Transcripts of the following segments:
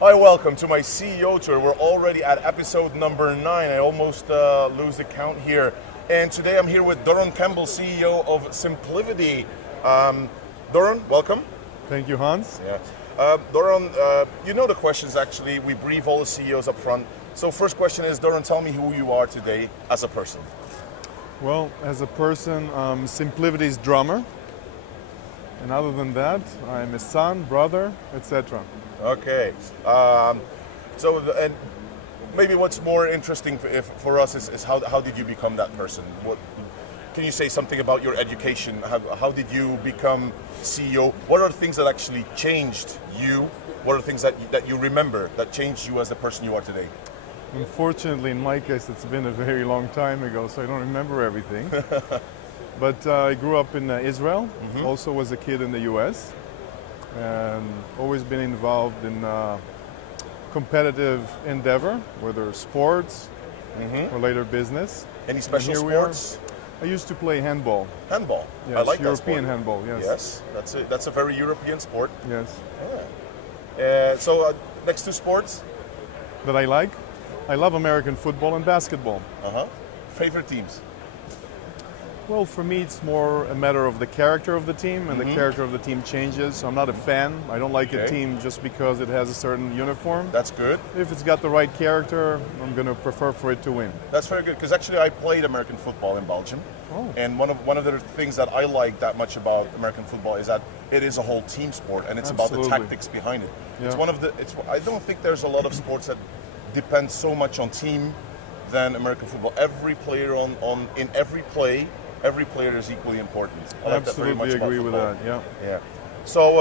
Hi, welcome to my CEO tour. We're already at episode number 9. I almost lose the count here. And today I'm here with Doron Kempel, CEO of SimpliVity. Doron, welcome. Thank you, Hans. Yeah. Doron, you know the questions actually. We brief all the CEOs up front. So first question is, Doron, tell me who you are today as a person. Well, as a person, SimpliVity's drummer. And other than that, I'm a son, brother, etc. Okay. And maybe what's more interesting for us is how did you become that person? Can you say something about your education? How did you become CEO? What are the things that actually changed you? What are the things that you remember that changed you as the person you are today? Unfortunately, in my case, it's been a very long time ago, so I don't remember everything. But I grew up in Israel, also was a kid in the US, and always been involved in competitive endeavor, whether sports or later business. Any special sports? I used to play handball. Handball? Yes, I like European that sport. handball, yes. Yes, that's a very European sport. Yes. So next to sports? That I like? I love American football and basketball. Favorite teams? Well, for me, it's more a matter of the character of the team, and the character of the team changes. So I'm not a fan. I don't like a team just because it has a certain uniform. That's good. If it's got the right character, I'm going to prefer for it to win. That's very good, because actually I played American football in Belgium. Oh. And one of the things that I like that much about American football is that it is a whole team sport, and it's about the tactics behind it. Yeah. I don't think there's a lot of sports that depend so much on team than American football. Every player in every play. Every player is equally important. I absolutely agree with that. Yeah. So,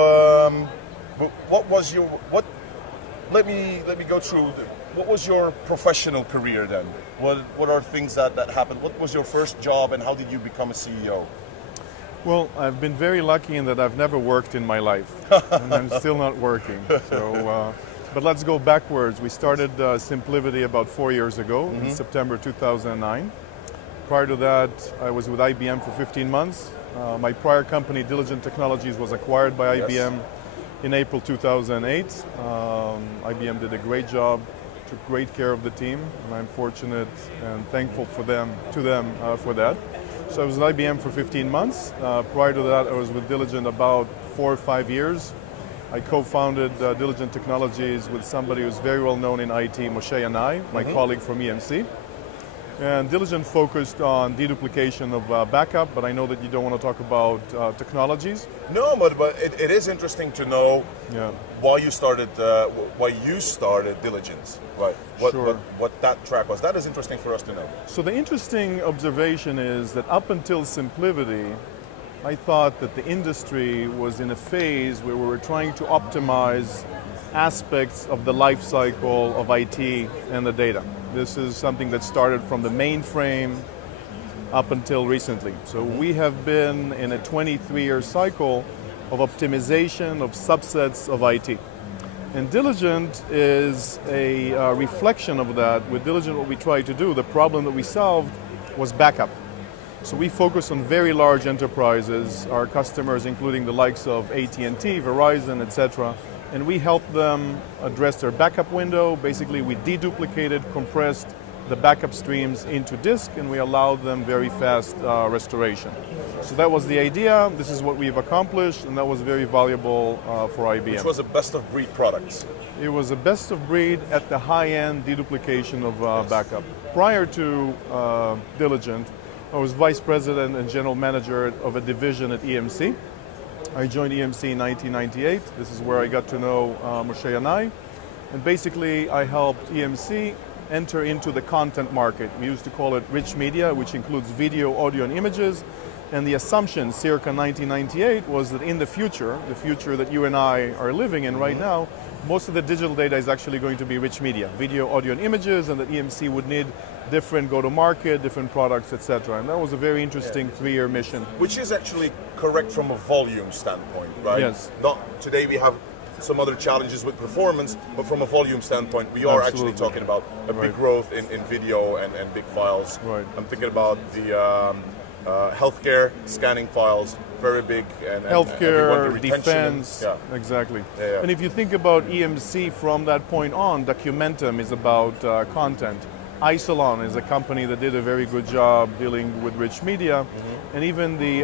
Let me go through. What was your professional career then? What are things that happened? What was your first job, and how did you become a CEO? Well, I've been very lucky in that I've never worked in my life, and I'm still not working. So, but let's go backwards. We started SimpliVity about 4 years ago in September 2009. Prior to that, I was with IBM for 15 months. My prior company, Diligent Technologies, was acquired by IBM in April 2008. IBM did a great job, took great care of the team, and I'm fortunate and thankful for them for that. So I was with IBM for 15 months. Prior to that, I was with Diligent about 4 or 5 years. I co-founded Diligent Technologies with somebody who's very well known in IT, Moshe Yanai, my colleague from EMC. And Diligent focused on deduplication of backup, but I know that you don't want to talk about technologies. No, but it is interesting to know why you started Diligent, right? What that track was. That is interesting for us to know. So the interesting observation is that up until SimpliVity, I thought that the industry was in a phase where we were trying to optimize aspects of the life cycle of IT and the data. This is something that started from the mainframe up until recently. So we have been in a 23-year cycle of optimization of subsets of IT. And Diligent is a reflection of that. With Diligent, what we tried to do, the problem that we solved was backup. So we focus on very large enterprises, our customers including the likes of AT&T, Verizon, etc. And we help them address their backup window. Basically, we deduplicated, compressed the backup streams into disk, and we allowed them very fast restoration. So that was the idea. This is what we've accomplished, and that was very valuable for IBM. Which was a best-of-breed product. It was a best-of-breed at the high-end deduplication of backup. Prior to Diligent, I was vice president and general manager of a division at EMC. I joined EMC in 1998. This is where I got to know Moshe Yanai. And basically, I helped EMC enter into the content market. We used to call it rich media, which includes video, audio, and images. And the assumption, circa 1998, was that in the future that you and I are living in right now, most of the digital data is actually going to be rich media, video, audio, and images, and that EMC would need different go-to-market, different products, etc. And that was a very interesting 3-year mission. Which is actually correct from a volume standpoint, right? Yes. Today we have some other challenges with performance, but from a volume standpoint, we are actually talking about a big growth in video and big files. Right. I'm thinking about the healthcare scanning files very big, and healthcare, the defense, exactly. And if you think about EMC from that point on, Documentum is about content. Isilon is a company that did a very good job dealing with rich media, and even the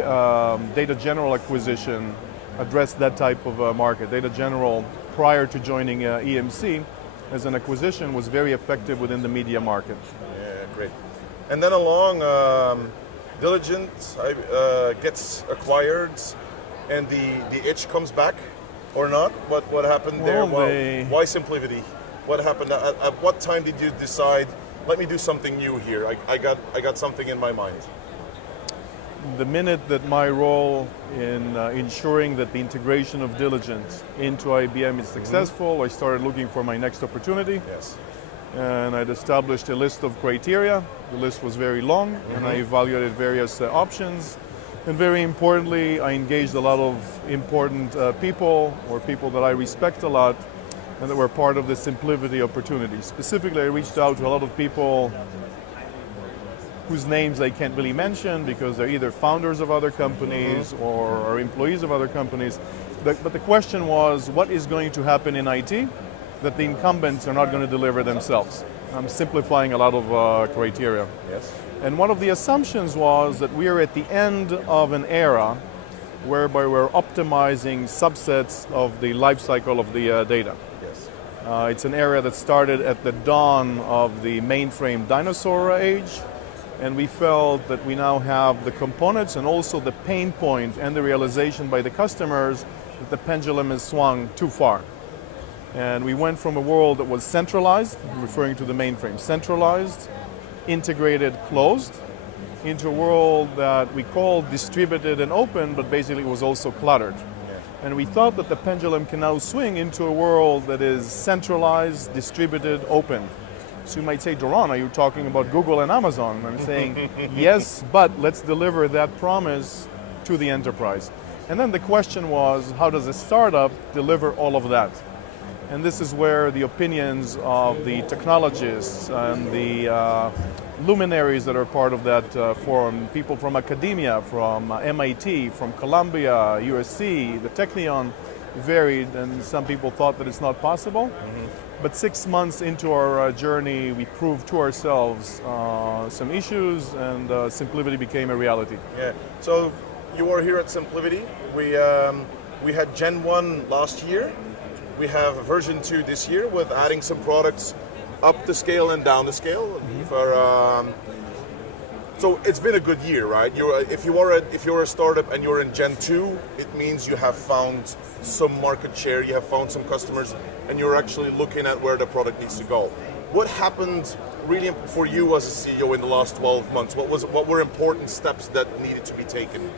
Data General acquisition addressed that type of market. Data General, prior to joining EMC, as an acquisition, was very effective within the media market. Yeah, great. And then along, Diligent gets acquired, and the itch comes back, or not? What happened there? Why SimpliVity? What happened? At what time did you decide, let me do something new here? I got something in my mind. The minute that my role in ensuring that the integration of Diligent into IBM is successful, I started looking for my next opportunity. Yes. And I'd established a list of criteria. The list was very long, and I evaluated various options. And very importantly, I engaged a lot of important people, or people that I respect a lot, and that were part of the SimpliVity opportunity. Specifically, I reached out to a lot of people whose names I can't really mention because they're either founders of other companies or are employees of other companies. But the question was, what is going to happen in IT that the incumbents are not going to deliver themselves? I'm simplifying a lot of criteria. Yes. And one of the assumptions was that we are at the end of an era whereby we're optimizing subsets of the life cycle of the data. Yes. It's an area that started at the dawn of the mainframe dinosaur age, and we felt that we now have the components and also the pain point and the realization by the customers that the pendulum has swung too far. And we went from a world that was centralized, referring to the mainframe, centralized, integrated, closed, into a world that we called distributed and open, but basically was also cluttered. And we thought that the pendulum can now swing into a world that is centralized, distributed, open. So you might say, Doron, are you talking about Google and Amazon? I'm saying, yes, but let's deliver that promise to the enterprise. And then the question was, how does a startup deliver all of that? And this is where the opinions of the technologists and the luminaries that are part of that forum, people from academia, from MIT, from Columbia, USC, the Technion, varied, and some people thought that it's not possible. But 6 months into our journey, we proved to ourselves some issues, and SimpliVity became a reality. Yeah. So you are here at SimpliVity. We had Gen 1 last year. We have version 2 this year with adding some products up the scale and down the scale. So it's been a good year, right? If you're a startup and you're in Gen 2, it means you have found some market share, you have found some customers, and you're actually looking at where the product needs to go. What happened really for you as a CEO in the last 12 months? What were important steps that needed to be taken?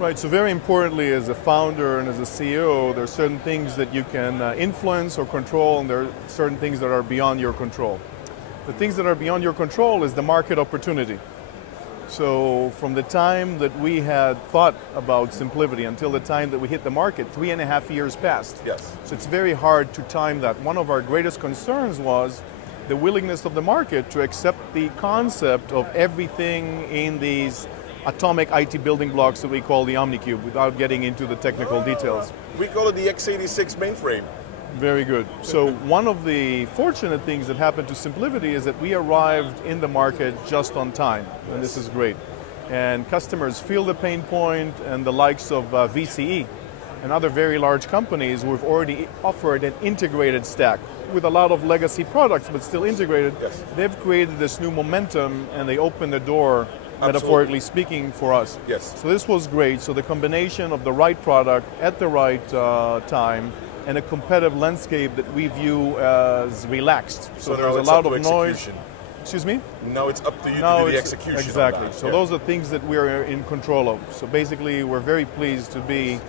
Right, so very importantly, as a founder and as a CEO, there are certain things that you can influence or control, and there are certain things that are beyond your control. The things that are beyond your control is the market opportunity. So from the time that we had thought about SimpliVity until the time that we hit the market, 3.5 years passed. Yes. So it's very hard to time that. One of our greatest concerns was the willingness of the market to accept the concept of everything in these atomic IT building blocks that we call the OmniCube, without getting into the technical details. We call it the x86 mainframe. Very good. So one of the fortunate things that happened to SimpliVity is that we arrived in the market just on time, and this is great. And customers feel the pain point, and the likes of VCE and other very large companies who have already offered an integrated stack with a lot of legacy products, but still integrated. Yes. They've created this new momentum, and they opened the door, metaphorically speaking, for us. Yes. So this was great. So the combination of the right product at the right time and a competitive landscape that we view as relaxed. So there's a lot of noise. Excuse me? Now it's up to you to do the execution. Exactly. So those are things that we're in control of. So basically, we're very pleased to be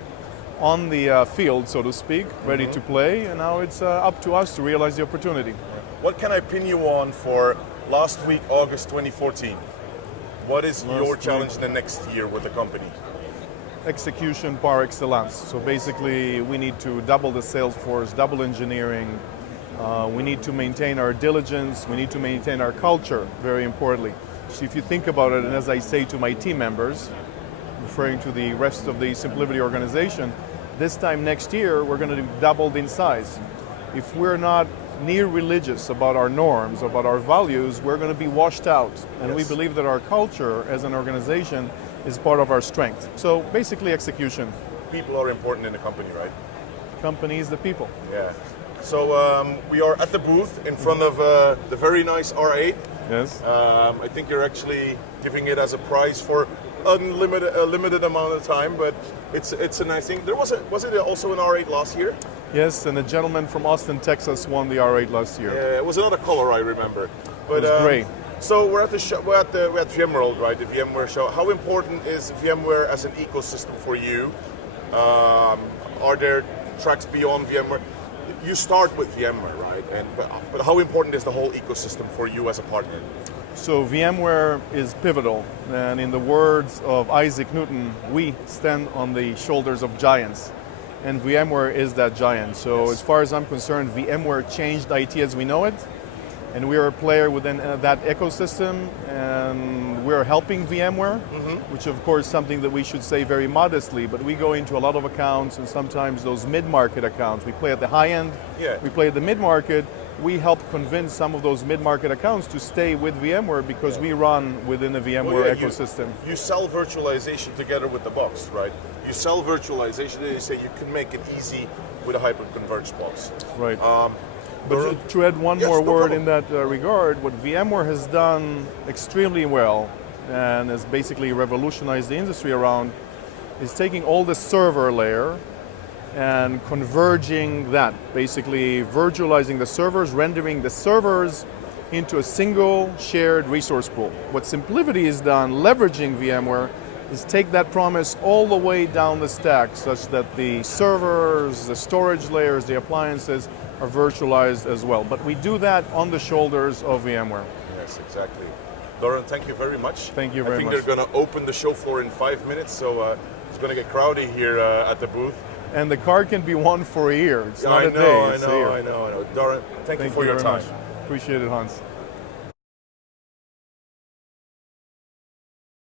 on the field, so to speak, ready to play, and now it's up to us to realize the opportunity. What can I pin you on for last week, August 2014? What is your challenge in the next year with the company? Execution par excellence. So basically, we need to double the sales force, double engineering. We need to maintain our diligence. We need to maintain our culture, very importantly. So if you think about it, and as I say to my team members, referring to the rest of the SimpliVity organization, this time next year, we're going to be doubled in size. If we're not near religious about our norms, about our values, we're going to be washed out. And we believe that our culture as an organization is part of our strength. So basically execution. People are important in the company, right? Company is the people. Yeah. So we are at the booth in front of the very nice R8. Yes. I think you're actually giving it as a prize for a limited amount of time, but it's a nice thing. Was it also an R8 last year? Yes, and a gentleman from Austin, Texas won the R8 last year. Yeah, it was another color, I remember. But, it was great. So we're at the show, we're at VMworld, right? The VMware show. How important is VMware as an ecosystem for you? Are there tracks beyond VMware? You start with VMware, right? But how important is the whole ecosystem for you as a partner? So VMware is pivotal, and in the words of Isaac Newton, we stand on the shoulders of giants, and VMware is that giant. So as far as I'm concerned, VMware changed IT as we know it, and we are a player within that ecosystem, and we're helping VMware, which of course is something that we should say very modestly, but we go into a lot of accounts, and sometimes those mid-market accounts. We play at the high end, we play at the mid-market. We help convince some of those mid-market accounts to stay with VMware because we run within the VMware ecosystem. You sell virtualization together with the box, right? You sell virtualization and you say you can make it easy with a hyper-converged box. Right. But to add one more word in that regard, what VMware has done extremely well and has basically revolutionized the industry around is taking all the server layer and converging that, basically virtualizing the servers, rendering the servers into a single shared resource pool. What SimpliVity has done, leveraging VMware, is take that promise all the way down the stack such that the servers, the storage layers, the appliances are virtualized as well. But we do that on the shoulders of VMware. Yes, exactly. Doron, thank you very much. Thank you very much. I think they're going to open the show floor in 5 minutes, so it's going to get crowded here at the booth. And the card can be won for a year. It's not I a day, it's a year. I know. Doron, thank you for your time. Appreciate it, Hans.